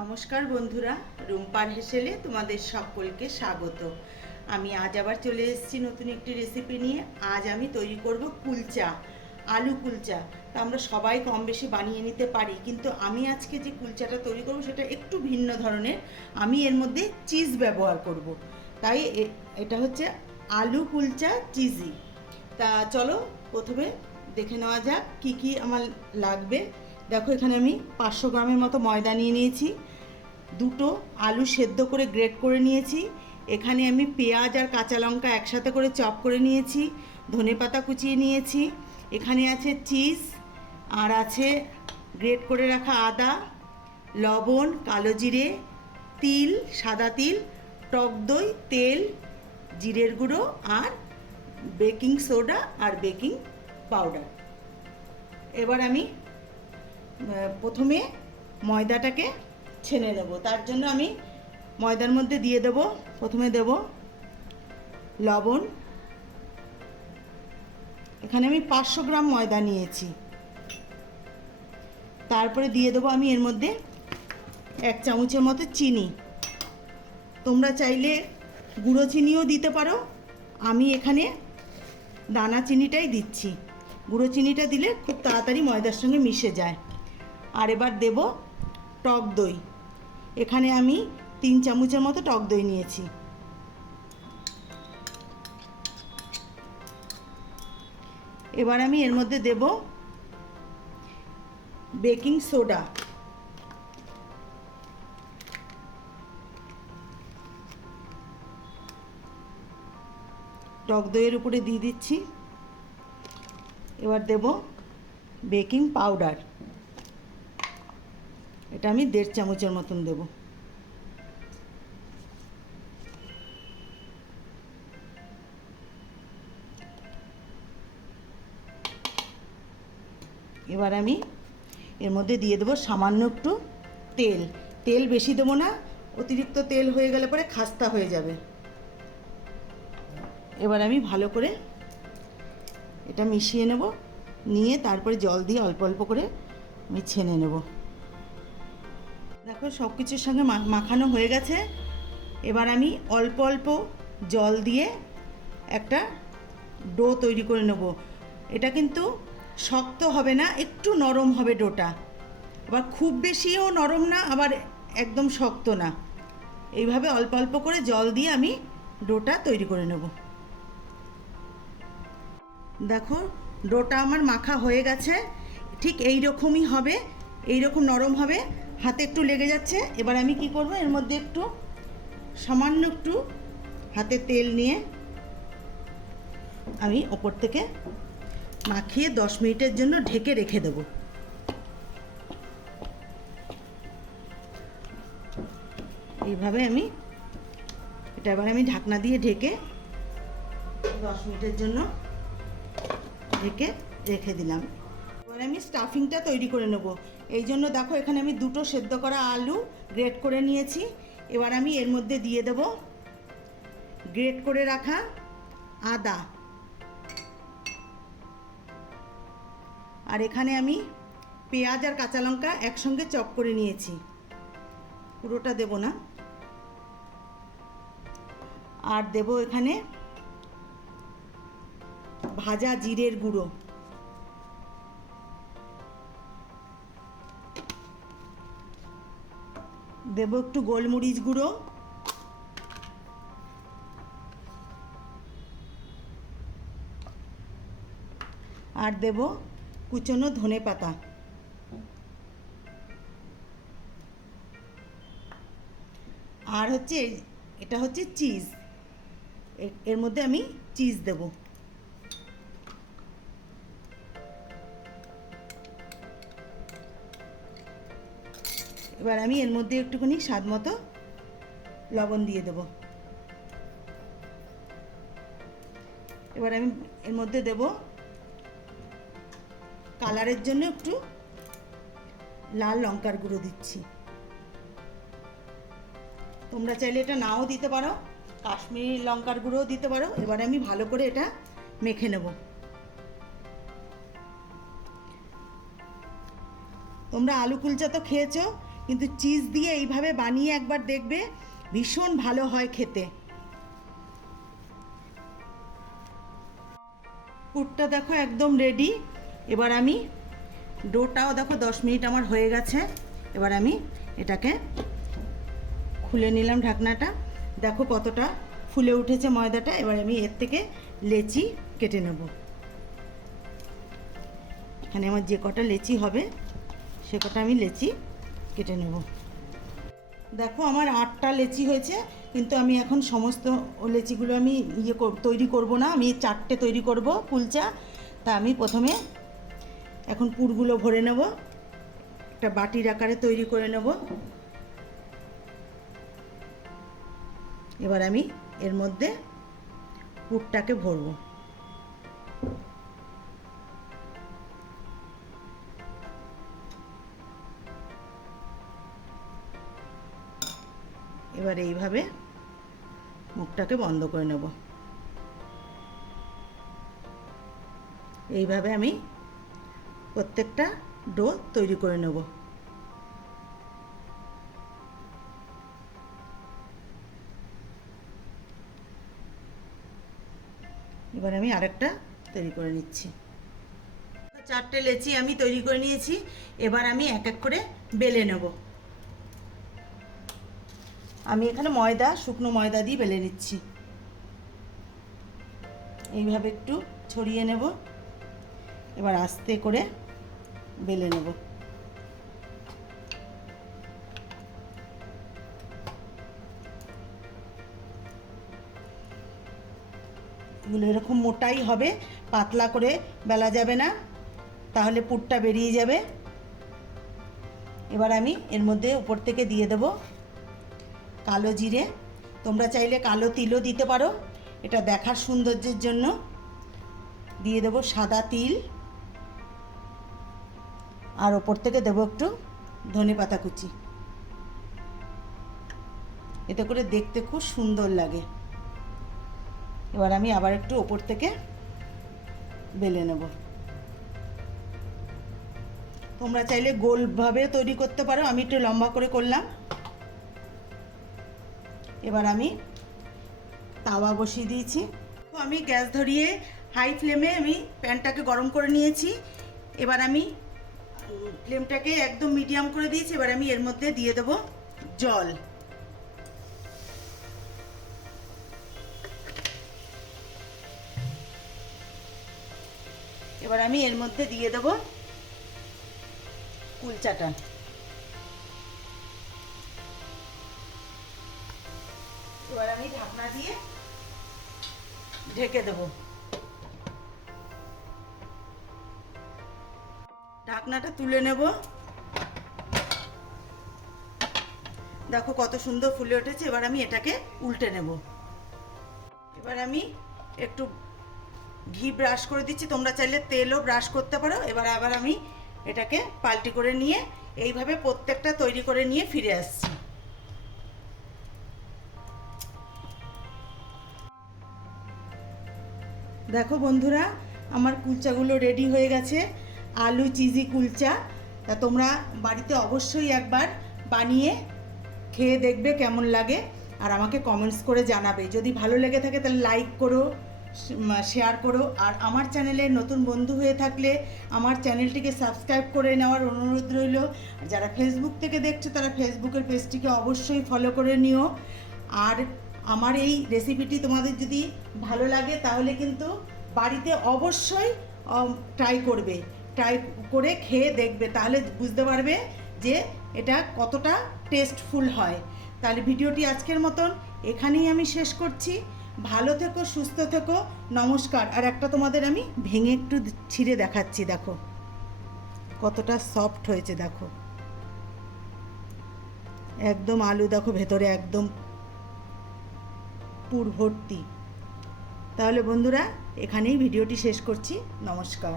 নমস্কার বন্ধুরা, রুম্পার হেসেলে তোমাদের সকলকে স্বাগত। আমি আজ আবার চলে এসেছি নতুন একটি রেসিপি নিয়ে। আজ আমি তৈরি করব কুলচা, আলু কুলচা। তা আমরা সবাই কম বেশি বানিয়ে নিতে পারি, কিন্তু আমি আজকে যে কুলচাটা তৈরি করব সেটা একটু ভিন্ন ধরনের। আমি এর মধ্যে চিজ ব্যবহার করব, তাই এটা হচ্ছে আলু কুলচা চিজি। তা চলো প্রথমে দেখে নেওয়া যাক কি কি আমার লাগবে। দেখো, এখানে আমি 500 গ্রামের মতো ময়দা নিয়ে নিয়েছি, দুটো আলু সেদ্ধ করে গ্রেট করে নিয়েছি, এখানে আমি পেঁয়াজ আর কাঁচা লঙ্কা একসাথে করে চপ করে নিয়েছি, ধনেপাতা কুচিয়ে নিয়েছি, এখানে আছে চিজ, আর আছে গ্রেট করে রাখা আদা, লবণ, কালো জিরে, তিল, সাদা তিল, টক দই, তেল, জিরের গুঁড়ো আর বেকিং সোডা আর বেকিং পাউডার। এবার আমি প্রথমে ময়দাটাকে ছেনে নেব। তার জন্য আমি ময়দার মধ্যে দিয়ে দেব, প্রথমে দেব লবণ। এখানে আমি 500 গ্রাম ময়দা নিয়েছি। তারপরে দিয়ে দেবো আমি এর মধ্যে 1 চামচের মতো চিনি। তোমরা চাইলে গুঁড়ো চিনিও দিতে পারো, আমি এখানে দানা চিনিটাই দিচ্ছি। গুঁড়ো চিনিটা দিলে খুব তাড়াতাড়ি ময়দার সঙ্গে মিশে যায়। আর এবার দেব টক দই। এখানে আমি 3 চামচের মতো টক দই নিয়েছি। এবার আমি এর মধ্যে দেব বেকিং সোডা। টক দইয়ের উপরে দিয়ে দিচ্ছি। এবার দেব বেকিং পাউডার, এটা আমি 1.5 চামচের মতন দেব। এবার আমি এর মধ্যে দিয়ে দেবো সামান্য একটু তেল। তেল বেশি দেবো না, অতিরিক্ত তেল হয়ে গেলে পরে খাস্তা হয়ে যাবে। এবার আমি ভালো করে এটা মিশিয়ে নেব, নিয়ে তারপরে জল দিয়ে অল্প অল্প করে আমি ছেনে নেব। দেখো, সব কিছুর সঙ্গে মাখানো হয়ে গেছে। এবার আমি অল্প অল্প জল দিয়ে একটা ডো তৈরি করে নেব। এটা কিন্তু শক্ত হবে না, একটু নরম হবে ডোটা। আবার খুব বেশিও নরম না, আবার একদম শক্ত না। এইভাবে অল্প অল্প করে জল দিয়ে আমি ডোটা তৈরি করে নেব। দেখো, ডোটা আমার মাখা হয়ে গেছে, ঠিক এই রকমই হবে, এই রকম নরম হবে, হাতে একটু লেগে যাচ্ছে। এবার আমি কি করব, এর মধ্যে একটু সামান্য একটু হাতে তেল নিয়ে আমি ওপর থেকে মাখিয়ে 10 মিনিটের জন্য ঢেকে রেখে দেব। এইভাবে আমি এটা এবার আমি ঢাকনা দিয়ে ঢেকে 10 মিনিটের জন্য ঢেকে রেখে দিলাম। এবার আমি স্টাফিংটা তৈরি করে নেব। এই জন্য দেখো, এখানে আমি দুটো সেদ্ধ করা আলু গ্রেট করে নিয়েছি। এবার আমি এর মধ্যে দিয়ে দেব গ্রেট করে রাখা আদা, আর এখানে আমি পেঁয়াজ আর কাঁচা লঙ্কা একসঙ্গে চপ করে নিয়েছি, পুরোটা দেব না। আর দেব এখানে ভাজা জিরের গুঁড়ো, দেব একটু গোলমরিচ গুঁড়ো, আর দেব কুচনো ধনেপাতা। আর হচ্ছে এটা হচ্ছে চিজ, এর মধ্যে আমি চিজ দেব। এবার আমি এর মধ্যে একটুখানি স্বাদ মতো লবণ দিয়ে দেব। এবার আমি এর মধ্যে দেব কালারের জন্য একটু লাল লঙ্কার গুঁড়ো দিচ্ছি। তোমরা চাইলে এটা নাও দিতে পারো, কাশ্মীরি লঙ্কার গুঁড়োও দিতে পারো। এবার আমি ভালো করে এটা মেখে নেব। তোমরা আলু কুলচা তো খেয়েছো, কিন্তু চিজ দিয়ে এইভাবে বানিয়ে একবার দেখবে, ভীষণ ভালো হয় খেতে। পুরটা দেখো একদম রেডি। এবার আমি ডোটাও দেখো 10 মিনিট আমার হয়ে গেছে। এবার আমি এটাকে খুলে নিলাম ঢাকনাটা, দেখো কতটা ফুলে উঠেছে ময়দাটা। এবার আমি এর থেকে লেচি কেটে নেব। এখানে আমার যে কটা লেচি হবে সে কটা আমি লেচি কেটে নেব। দেখো আমার 8টা লেচি হয়েছে, কিন্তু আমি এখন সমস্ত লেচিগুলো আমি তৈরি করব না, আমি 4টে তৈরি করব কুলচা। তা আমি প্রথমে এখন পুরগুলো ভরে নেব, একটা বাটির আকারে তৈরি করে নেব। এবার আমি এর মধ্যে পুরটাকে ভরব। এবার এইভাবে মুখটাকে বন্ধ করে নেব। এইভাবে আমি প্রত্যেকটা ডো তৈরি করে নেব। এবার আমি আরেকটা তৈরি করে নিচ্ছি। 4টে লেচি আমি তৈরি করে নিয়েছি। এবার আমি এক এক করে বেলে নেব। আমি এখানে ময়দা, শুকনো ময়দা দিয়ে বেলে নিচ্ছি। এইভাবে একটু ছড়িয়ে নেব, এবার আস্তে করে বেলে নেব। এগুলো এরকম মোটাই হবে, পাতলা করে বেলা যাবে না, তাহলে পুরটা বেরিয়ে যাবে। এবার আমি এর মধ্যে উপর থেকে দিয়ে দেব কালো জিরে। তোমরা চাইলে কালো তিলও দিতে পারো, এটা দেখার সৌন্দর্যের জন্য। দিয়ে দেব সাদা তিল, আর ওপর থেকে দেবো একটু ধনেপাতা কুচি। এতে করে দেখতে খুব সুন্দর লাগে। এবার আমি আবার একটু ওপর থেকে বেলে নেব। তোমরা চাইলে গোলভাবে তৈরি করতে পারো, আমি একটু লম্বা করে করলাম। এবার আমি তাওয়া বসিয়ে দিয়েছি। তো আমি গ্যাস ধরিয়ে হাই ফ্লেমে আমি প্যানটাকে গরম করে নিয়েছি। এবার আমি ফ্লেমটাকে একদম মিডিয়াম করে দিয়েছি। এবার আমি এর মধ্যে দিয়ে দেব জল। এবার আমি এর মধ্যে দিয়ে দেব কুলচাটা। এবার আমি ঢাকনা দিয়ে ঢেকে দেব। ঢাকনাটা তুলে নেব। দেখো কত সুন্দর ফুলে উঠেছে। এবার আমি এটাকে উল্টে নেব। এবার আমি একটু ঘি ব্রাশ করে দিচ্ছি, তোমরা চাইলে তেলও ব্রাশ করতে পারো। এবার আবার আমি এটাকে পাল্টি করে নিয়ে এইভাবে প্রত্যেকটা তৈরি করে নিয়ে ফিরে আসছি। দেখো বন্ধুরা, আমার কুলচাগুলো রেডি হয়ে গেছে, আলু চিজি কুলচা। তা তোমরা বাড়িতে অবশ্যই একবার বানিয়ে খেয়ে দেখবে কেমন লাগে, আর আমাকে কমেন্টস করে জানাবে। যদি ভালো লেগে থাকে তাহলে লাইক করো, শেয়ার করো। আর আমার চ্যানেলে নতুন বন্ধু হয়ে থাকলে আমার চ্যানেলটিকে সাবস্ক্রাইব করে নেওয়ার অনুরোধ রইল। যারা ফেসবুক থেকে দেখছো তারা ফেসবুকের পেজটিকে অবশ্যই ফলো করে নিও। আর আমার এই রেসিপিটি তোমাদের যদি ভালো লাগে তাহলে কিন্তু বাড়িতে অবশ্যই ট্রাই করবে, ট্রাই করে খেয়ে দেখবে, তাহলে বুঝতে পারবে যে এটা কতটা টেস্টফুল হয়। তাহলে ভিডিওটি আজকের মতন এখানেই আমি শেষ করছি। ভালো থেকো, সুস্থ থেকো, নমস্কার। আর একটা তোমাদের আমি ভেঙে একটু ছিঁড়ে দেখাচ্ছি, দেখো কতটা সফট হয়েছে। দেখো একদম আলু, দেখো ভেতরে একদম পুর ভর্তি। তাহলে বন্ধুরা এখানেই ভিডিওটি শেষ করছি। নমস্কার।